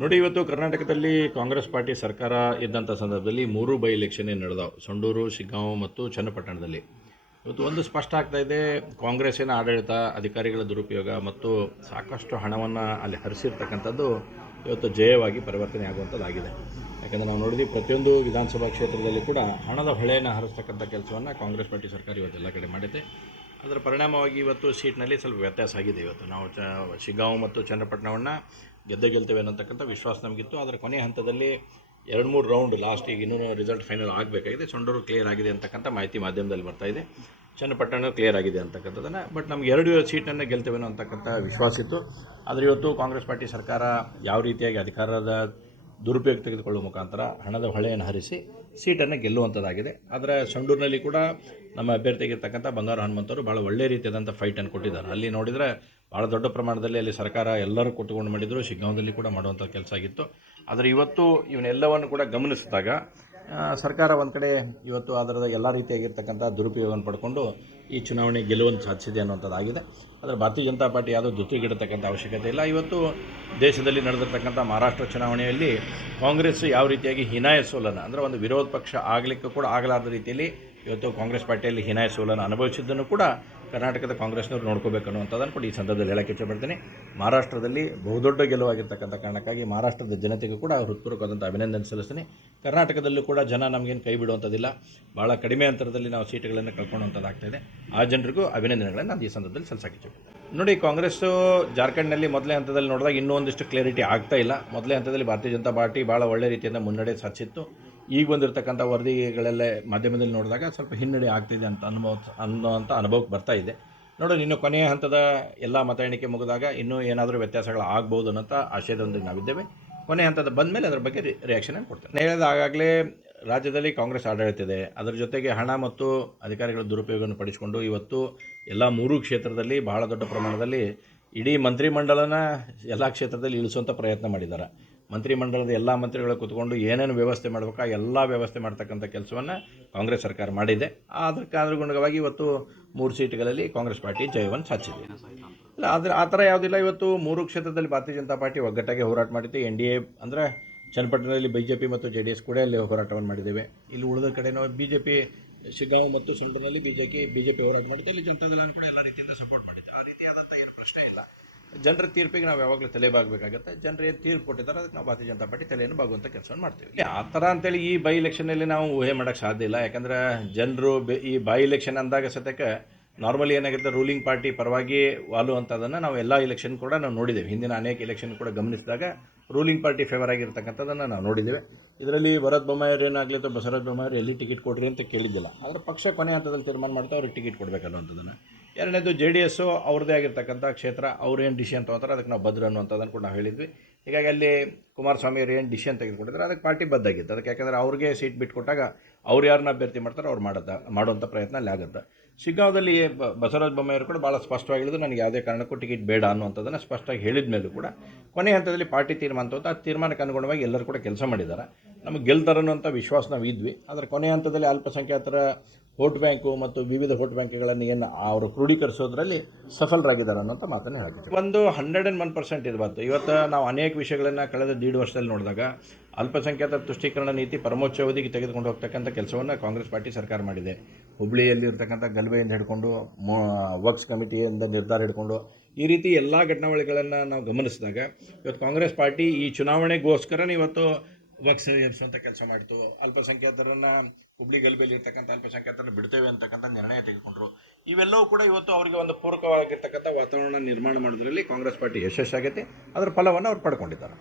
ನೋಡಿ, ಇವತ್ತು ಕರ್ನಾಟಕದಲ್ಲಿ ಕಾಂಗ್ರೆಸ್ ಪಾರ್ಟಿ ಸರ್ಕಾರ ಇದ್ದಂಥ ಸಂದರ್ಭದಲ್ಲಿ 3 ಬೈ ಎಲೆಕ್ಷನ್ ನಡೆದವು. ಸಂಡೂರು, ಶಿಗ್ಗಾಂವ್ ಮತ್ತು ಚನ್ನಪಟ್ಟಣದಲ್ಲಿ. ಇವತ್ತು ಒಂದು ಸ್ಪಷ್ಟ ಆಗ್ತಾ ಇದೆ, ಕಾಂಗ್ರೆಸ್ಸಿನ ಆಡಳಿತ, ಅಧಿಕಾರಿಗಳ ದುರುಪಯೋಗ ಮತ್ತು ಸಾಕಷ್ಟು ಹಣವನ್ನು ಅಲ್ಲಿ ಹರಿಸಿರ್ತಕ್ಕಂಥದ್ದು ಇವತ್ತು ಜಯವಾಗಿ ಪರಿವರ್ತನೆ ಆಗುವಂಥದ್ದಾಗಿದೆ. ಯಾಕಂದರೆ ನಾವು ನೋಡಿದ್ವಿ, ಪ್ರತಿಯೊಂದು ವಿಧಾನಸಭಾ ಕ್ಷೇತ್ರದಲ್ಲಿ ಕೂಡ ಹಣದ ಹೊಳೆಯನ್ನು ಹರಿಸ್ತಕ್ಕಂಥ ಕೆಲಸವನ್ನು ಕಾಂಗ್ರೆಸ್ ಪಾರ್ಟಿ ಸರ್ಕಾರ ಇವತ್ತೆಲ್ಲ ಕಡೆ ಮಾಡಿದೆ. ಅದರ ಪರಿಣಾಮವಾಗಿ ಇವತ್ತು ಸೀಟ್ನಲ್ಲಿ ಸ್ವಲ್ಪ ವ್ಯತ್ಯಾಸ ಆಗಿದೆ. ಇವತ್ತು ನಾವು ಶಿಗ್ಗಾಂವ್ ಮತ್ತು ಚನ್ನಪಟ್ಟಣವನ್ನು ಗೆಲ್ತೇವೆ ಅನ್ನತಕ್ಕಂಥ ವಿಶ್ವಾಸ ನಮಗಿತ್ತು. ಅದರ ಕೊನೆಯ ಹಂತದಲ್ಲಿ 2-3 ರೌಂಡ್ ಲಾಸ್ಟಿಗೆ ಇನ್ನೂ ರಿಸಲ್ಟ್ ಫೈನಲ್ ಆಗಬೇಕಾಗಿದೆ. ಸಂಡೂರು ಕ್ಲಿಯರ್ ಆಗಿದೆ ಅಂತಕ್ಕಂಥ ಮಾಹಿತಿ ಮಾಧ್ಯಮದಲ್ಲಿ ಬರ್ತಾಯಿದೆ. ಚನ್ನಪಟ್ಟಣ ಕ್ಲಿಯರ್ ಆಗಿದೆ ಅಂತಕ್ಕಂಥದ್ದನ್ನು. ಬಟ್ ನಮ್ಗೆ 2 ಸೀಟನ್ನು ಗೆಲ್ತೇವೆ ಅಂತಕ್ಕಂಥ ವಿಶ್ವಾಸ ಇತ್ತು. ಆದರೆ ಇವತ್ತು ಕಾಂಗ್ರೆಸ್ ಪಾರ್ಟಿ ಸರ್ಕಾರ ಯಾವ ರೀತಿಯಾಗಿ ಅಧಿಕಾರದ ದುರುಪಯೋಗ ತೆಗೆದುಕೊಳ್ಳುವ ಮುಖಾಂತರ ಹಣದ ಹೊಳೆಯನ್ನು ಹರಿಸಿ ಸೀಟನ್ನು ಗೆಲ್ಲುವಂಥದ್ದಾಗಿದೆ. ಆದರೆ ಸಂಡೂರಿನಲ್ಲಿ ಕೂಡ ನಮ್ಮ ಅಭ್ಯರ್ಥಿಗಿರ್ತಕ್ಕಂಥ ಬಂಗಾರು ಹನುಮಂತವರು ಭಾಳ ಒಳ್ಳೆಯ ರೀತಿಯಾದಂಥ ಫೈಟನ್ನು ಕೊಟ್ಟಿದ್ದಾರೆ. ಅಲ್ಲಿ ನೋಡಿದರೆ ಭಾಳ ದೊಡ್ಡ ಪ್ರಮಾಣದಲ್ಲಿ ಅಲ್ಲಿ ಸರ್ಕಾರ ಎಲ್ಲರೂ ಕೊಟ್ಟುಕೊಂಡು ಮಾಡಿದರು. ಶಿಗ್ಗಾಂವದಲ್ಲಿ ಕೂಡ ಮಾಡುವಂಥ ಕೆಲಸ ಆಗಿತ್ತು. ಆದರೆ ಇವತ್ತು ಇವನ್ನೆಲ್ಲವನ್ನು ಕೂಡ ಗಮನಿಸಿದಾಗ ಸರ್ಕಾರ ಒಂದು ಕಡೆ ಇವತ್ತು ಅದರ ಎಲ್ಲ ರೀತಿಯಾಗಿರ್ತಕ್ಕಂಥ ದುರುಪಯೋಗವನ್ನು ಪಡ್ಕೊಂಡು ಈ ಚುನಾವಣೆ ಗೆಲುವನ್ನು ಸಾಧಿಸಿದೆ ಅನ್ನುವಂಥದ್ದಾಗಿದೆ. ಆದರೆ ಭಾರತೀಯ ಜನತಾ ಪಾರ್ಟಿ ಯಾವುದೋ ಜೊತೆಗಿಡತಕ್ಕಂಥ ಅವಶ್ಯಕತೆ ಇಲ್ಲ. ಇವತ್ತು ದೇಶದಲ್ಲಿ ನಡೆದಿರ್ತಕ್ಕಂಥ ಮಹಾರಾಷ್ಟ್ರ ಚುನಾವಣೆಯಲ್ಲಿ ಕಾಂಗ್ರೆಸ್ ಯಾವ ರೀತಿಯಾಗಿ ಹೀನಾಯ ಸೋಲನ್ನು, ಅಂದರೆ ಒಂದು ವಿರೋಧ ಪಕ್ಷ ಆಗಲಿಕ್ಕೂ ಕೂಡ ಆಗಲಾರದ ರೀತಿಯಲ್ಲಿ ಇವತ್ತು ಕಾಂಗ್ರೆಸ್ ಪಾರ್ಟಿಯಲ್ಲಿ ಹೀನಾಯ ಸೋಲನ್ನು ಅನುಭವಿಸಿದ್ದನ್ನು ಕೂಡ ಕರ್ನಾಟಕದ ಕಾಂಗ್ರೆಸ್ನವ್ರು ನೋಡ್ಕೋಬೇಕು ಅನ್ನುವಂಥದ್ದನ್ನು ಕೂಡ ಈ ಸಂದರ್ಭದಲ್ಲಿ ಹೇಳಕ್ಕೆ ಇಷ್ಟಪಡ್ತೀನಿ. ಮಹಾರಾಷ್ಟ್ರದಲ್ಲಿ ಬಹುದೊಡ್ಡ ಗೆಲುವಾಗಿರ್ತಕ್ಕಂಥ ಕಾರಣಕ್ಕಾಗಿ ಮಹಾರಾಷ್ಟ್ರದ ಜನತೆಗೂ ಕೂಡ ಹೃತ್ಪೂರ್ವಕವಾದಂಥ ಅಭಿನಂದನೆ ಸಲ್ಲಿಸ್ತೀನಿ. ಕರ್ನಾಟಕದಲ್ಲೂ ಕೂಡ ಜನ ನಮಗೇನು ಕೈ ಬಿಡುವಂಥದ್ದಿಲ್ಲ. ಭಾಳ ಕಡಿಮೆ ಅಂತರದಲ್ಲಿ ನಾವು ಸೀಟುಗಳನ್ನು ಕಳ್ಕೊಳ್ಳುವಂಥದ್ದಾಗ್ತಾಯಿದೆ. ಆ ಜನರಿಗೂ ಅಭಿನಂದನೆಗಳನ್ನು ನಾನು ಈ ಸಂದರ್ಭದಲ್ಲಿ ಸಲ್ಲಿಸಕ್ಕೆ ಇಷ್ಟಪಡ್ತೀನಿ. ನೋಡಿ, ಕಾಂಗ್ರೆಸ್ಸು ಜಾರ್ಖಂಡ್ನಲ್ಲಿ ಮೊದಲೇ ಹಂತದಲ್ಲಿ ನೋಡಿದಾಗ ಇನ್ನೂ ಒಂದಿಷ್ಟು ಕ್ಲಾರಿಟಿ ಆಗ್ತಾ ಇಲ್ಲ. ಮೊದಲೇ ಹಂತದಲ್ಲಿ ಭಾರತೀಯ ಜನತಾ ಪಾರ್ಟಿ ಭಾಳ ಒಳ್ಳೆ ರೀತಿಯಿಂದ ಮುನ್ನಡೆ ಸಾಧಿಸಿತ್ತು. ಈಗ ಬಂದಿರತಕ್ಕಂಥ ವರದಿಗಳೆಲ್ಲ ಮಾಧ್ಯಮದಲ್ಲಿ ನೋಡಿದಾಗ ಸ್ವಲ್ಪ ಹಿನ್ನಡೆ ಆಗ್ತಿದೆ ಅಂತ ಅನ್ನೋಂಥ ಅನುಭವಕ್ಕೆ ಬರ್ತಾ ಇದೆ. ನೋಡಿ, ಇನ್ನು ಕೊನೆಯ ಹಂತದ ಎಲ್ಲ ಮತ ಎಣಿಕೆ ಮುಗಿದಾಗ ಇನ್ನೂ ಏನಾದರೂ ವ್ಯತ್ಯಾಸಗಳು ಆಗ್ಬೋದು ಅನ್ನೋಂಥ ಆಶಯದೊಂದಿಗೆ ನಾವಿದ್ದೇವೆ. ಕೊನೆಯ ಹಂತದ ಬಂದ ಮೇಲೆ ಅದರ ಬಗ್ಗೆ ರಿಯಾಕ್ಷನನ್ನು ಕೊಡ್ತೇನೆ. ಹೇಳಿದ ಆಗಾಗಲೇ ರಾಜ್ಯದಲ್ಲಿ ಕಾಂಗ್ರೆಸ್ ಆಡಳಿತ ಇದೆ. ಅದರ ಜೊತೆಗೆ ಹಣ ಮತ್ತು ಅಧಿಕಾರಿಗಳ ದುರುಪಯೋಗವನ್ನು ಪಡಿಸಿಕೊಂಡು ಇವತ್ತು ಎಲ್ಲ 3 ಕ್ಷೇತ್ರದಲ್ಲಿ ಬಹಳ ದೊಡ್ಡ ಪ್ರಮಾಣದಲ್ಲಿ ಇಡೀ ಮಂತ್ರಿಮಂಡಲನ ಎಲ್ಲ ಕ್ಷೇತ್ರದಲ್ಲಿ ಇಳಿಸುವಂಥ ಪ್ರಯತ್ನ ಮಾಡಿದ್ದಾರೆ. ಮಂತ್ರಿಮಂಡಲದ ಎಲ್ಲ ಮಂತ್ರಿಗಳು ಕೂತ್ಕೊಂಡು ಏನೇನು ವ್ಯವಸ್ಥೆ ಮಾಡಬೇಕಾ ಎಲ್ಲ ವ್ಯವಸ್ಥೆ ಮಾಡ್ತಕ್ಕಂಥ ಕೆಲಸವನ್ನು ಕಾಂಗ್ರೆಸ್ ಸರ್ಕಾರ ಮಾಡಿದೆ. ಅದಕ್ಕೆ ಅನುಗುಣವಾಗಿ ಇವತ್ತು 3 ಸೀಟುಗಳಲ್ಲಿ ಕಾಂಗ್ರೆಸ್ ಪಾರ್ಟಿ ಜಯವನ್ನು ಸಾಧಿಸಿದೆ. ಇಲ್ಲ, ಆದರೆ ಆ ಥರ ಯಾವುದಿಲ್ಲ. ಇವತ್ತು 3 ಕ್ಷೇತ್ರದಲ್ಲಿ ಭಾರತೀಯ ಜನತಾ ಪಾರ್ಟಿ ಒಗ್ಗಟ್ಟಾಗಿ ಹೋರಾಟ ಮಾಡಿತ್ತು. NDA ಅಂದರೆ ಚನ್ನಪಟ್ಟಣದಲ್ಲಿ BJP ಮತ್ತು JDS ಕೂಡ ಅಲ್ಲಿ ಹೋರಾಟವನ್ನು ಮಾಡಿದ್ದೇವೆ. ಇಲ್ಲಿ ಉಳಿದ ಕಡೆನೂ BJP ಶಿಗ್ಗಾಂವ್ ಮತ್ತು ಸಂಡೂರಿನಲ್ಲಿ BJP ಹೋರಾಟ ಮಾಡಿತ್ತು. ಇಲ್ಲಿ ಜನತಾದಳ ಕೂಡ ಎಲ್ಲ ರೀತಿಯಿಂದ ಸಪೋರ್ಟ್ ಮಾಡಿತ್ತು. ಆ ರೀತಿಯಾದಂಥ ಏನು ಪ್ರಶ್ನೆ ಇಲ್ಲ. ಜನರ ತೀರ್ಪಿಗೆ ನಾವು ಯಾವಾಗಲೂ ತಲೆಬಾಗಬೇಕಾಗುತ್ತೆ. ಜನರು ಏನು ತೀರ್ಪು ಕೊಟ್ಟಿದ್ದಾರೆ ಅದಕ್ಕೆ ನಾವು ಭಾರತೀಯ ಜನತಾ ಪಾರ್ಟಿ ತಲೆಯನ್ನು ಬಾಗುವಂಥ ಕೆಲಸವನ್ನು ಮಾಡ್ತೀವಿ. ಆ ಥರ ಅಂತೇಳಿ ಈ ಬೈ ಎಲೆಕ್ಷನಲ್ಲಿ ನಾವು ಊಹೆ ಮಾಡೋಕ್ಕೆ ಸಾಧ್ಯ ಇಲ್ಲ. ಯಾಕಂದರೆ ಜನರು ಈ ಬೈ ಎಲೆಕ್ಷನ್ ಅಂದಾಗ ಸತ್ಯಕ್ಕೆ ನಾರ್ಮಲಿ ಏನಾಗುತ್ತೆ, ರೂಲಿಂಗ್ ಪಾರ್ಟಿ ಪರವಾಗಿ ವಾಲುವಂಥದ್ದನ್ನು ನಾವು ಎಲ್ಲ ಎಲೆಕ್ಷನ್ ಕೂಡ ನಾವು ನೋಡಿದ್ದೇವೆ. ಹಿಂದಿನ ಅನೇಕ ಎಲೆಕ್ಷನ್ ಕೂಡ ಗಮನಿಸಿದಾಗ ರೂಲಿಂಗ್ ಪಾರ್ಟಿ ಫೇವರ್ ಆಗಿರ್ತಕ್ಕಂಥದ್ದನ್ನು ನಾವು ನೋಡಿದ್ದೇವೆ. ಇದರಲ್ಲಿ ಭರತ್ ಬೊಮ್ಮಾಯಿಯವರು ಏನಾಗಲಿ ಅಥವಾ ಬಸವರಾಜ ಬೊಮ್ಮಾಯಿಯವರು ಎಲ್ಲಿ ಟಿಕೆಟ್ ಕೊಡ್ರಿ ಅಂತ ಕೇಳಿದ್ದಿಲ್ಲ. ಆದರೆ ಪಕ್ಷ ಕೊನೆ ಹಂತದಲ್ಲಿ ತೀರ್ಮಾನ ಮಾಡ್ತಾ ಅವ್ರಿಗೆ ಟಿಕೆಟ್ ಕೊಡಬೇಕನ್ನುವಂಥದ್ದನ್ನು. ಎರಡನೇದು JDS ಅವ್ರದ್ದೇ ಆಗಿರ್ತಕ್ಕಂಥ ಕ್ಷೇತ್ರ, ಅವ್ರು ಏನು ಡಿಸಿಷನ್ ತೊಗೊತಾರೆ ಅದಕ್ಕೆ ನಾವು ಬದ್ಧ ಅನ್ನುವಂಥದ್ದನ್ನು ಕೂಡ ನಾವು ಹೇಳಿದ್ವಿ. ಹೀಗಾಗಿ ಅಲ್ಲಿ ಕುಮಾರಸ್ವಾಮಿ ಅವರು ಏನು ಡಿಸಿಷನ್ ತೆಗೆದುಕೊಂಡಿದ್ದಾರೆ ಅದಕ್ಕೆ ಪಾರ್ಟಿ ಬದ್ದಾಗಿತ್ತು. ಅದಕ್ಕೆ ಯಾಕಂದರೆ ಅವ್ರಿಗೆ ಸೀಟ್ ಬಿಟ್ಟುಕೊಟ್ಟಾಗ ಅವ್ರು ಯಾರನ್ನ ಅಭ್ಯರ್ಥಿ ಮಾಡ್ತಾರೆ ಅವ್ರು ಮಾಡುವಂಥ ಪ್ರಯತ್ನ ಅಲ್ಲಿ ಆಗುತ್ತೆ. ಶಿಗ್ಗಾಂವದಲ್ಲಿ ಬಸವರಾಜ ಬೊಮ್ಮಾಯಿಯವರು ಕೂಡ ಭಾಳ ಸ್ಪಷ್ಟವಾಗಿ ಹೇಳಿದ್ರು, ನನಗೆ ಯಾವುದೇ ಕಾರಣಕ್ಕೂ ಟಿಕೆಟ್ ಬೇಡ ಅನ್ನುವಂಥದ್ದನ್ನು ಸ್ಪಷ್ಟವಾಗಿ ಹೇಳಿದ ಮೇಲೂ ಕೂಡ ಕೊನೆಯ ಹಂತದಲ್ಲಿ ಪಾರ್ಟಿ ತೀರ್ಮಾನ ತೊಗೊತ ಆ ತೀರ್ಮಾನಕ್ಕೆ ಅನುಗುಣವಾಗಿ ಎಲ್ಲರೂ ಕೂಡ ಕೆಲಸ ಮಾಡಿದ್ದಾರೆ. ನಮಗೆ ಗೆಲ್ತಾರೆ ಅನ್ನೋಂಥ ವಿಶ್ವಾಸ ನಾವು ಇದ್ವಿ. ಆದರೆ ಕೊನೆಯ ಹಂತದಲ್ಲಿ ಅಲ್ಪಸಂಖ್ಯಾತರ ವೋಟ್ ಬ್ಯಾಂಕು ಮತ್ತು ವಿವಿಧ ವೋಟ್ ಬ್ಯಾಂಕ್ಗಳನ್ನು ಏನು ಅವರು ಕ್ರೋಢೀಕರಿಸೋದ್ರಲ್ಲಿ ಸಫಲರಾಗಿದ್ದಾರೆ ಅನ್ನೋಂಥ ಮಾತನ್ನು ಹೇಳ್ತೀವಿ. ಒಂದು 101% ಇರಬಾರ್ದು. ಇವತ್ತು ನಾವು ಅನೇಕ ವಿಷಯಗಳನ್ನು ಕಳೆದ 1.5 ವರ್ಷದಲ್ಲಿ ನೋಡಿದಾಗ ಅಲ್ಪಸಂಖ್ಯಾತರ ತುಷ್ಟೀಕರಣ ನೀತಿ ಪರಮೋಚ್ಚ ಅವಧಿಗೆ ತೆಗೆದುಕೊಂಡು ಹೋಗ್ತಕ್ಕಂಥ ಕೆಲಸವನ್ನು ಕಾಂಗ್ರೆಸ್ ಪಾರ್ಟಿ ಸರ್ಕಾರ ಮಾಡಿದೆ. ಹುಬ್ಬಳ್ಳಿಯಲ್ಲಿ ಇರ್ತಕ್ಕಂಥ ಗಲಭೆಯಿಂದ ಹಿಡ್ಕೊಂಡು ವಕ್ಸ್ ಕಮಿಟಿಯಿಂದ ನಿರ್ಧಾರ ಹಿಡ್ಕೊಂಡು ಈ ರೀತಿ ಎಲ್ಲ ಘಟನಾವಳಿಗಳನ್ನು ನಾವು ಗಮನಿಸಿದಾಗ ಇವತ್ತು ಕಾಂಗ್ರೆಸ್ ಪಾರ್ಟಿ ಈ ಚುನಾವಣೆಗೋಸ್ಕರ ಇವತ್ತು ವಕ್ಸ್ ಎಬ್ಸುವಂಥ ಕೆಲಸ ಮಾಡಿತು. ಅಲ್ಪಸಂಖ್ಯಾತರನ್ನು ಹುಬ್ಳಿ ಗಲಭೆಯಲ್ಲಿ ಇರ್ತಕ್ಕಂಥ ಅಲ್ಪಸಂಖ್ಯಾತರನ್ನು ಬಿಡ್ತೇವೆ ಅಂತಕ್ಕಂಥ ನಿರ್ಣಯ ತೆಗೆದುಕೊಂಡ್ರು. ಇವೆಲ್ಲವೂ ಕೂಡ ಇವತ್ತು ಅವರಿಗೆ ಒಂದು ಪೂರಕವಾಗಿರ್ತಕ್ಕಂಥ ವಾತಾವರಣ ನಿರ್ಮಾಣ ಮಾಡೋದ್ರಲ್ಲಿ ಕಾಂಗ್ರೆಸ್ ಪಾರ್ಟಿ ಯಶಸ್ಸಾಗೈತೆ. ಅದರ ಫಲವನ್ನು ಅವ್ರು ಪಡ್ಕೊಂಡಿದ್ದಾರೆ.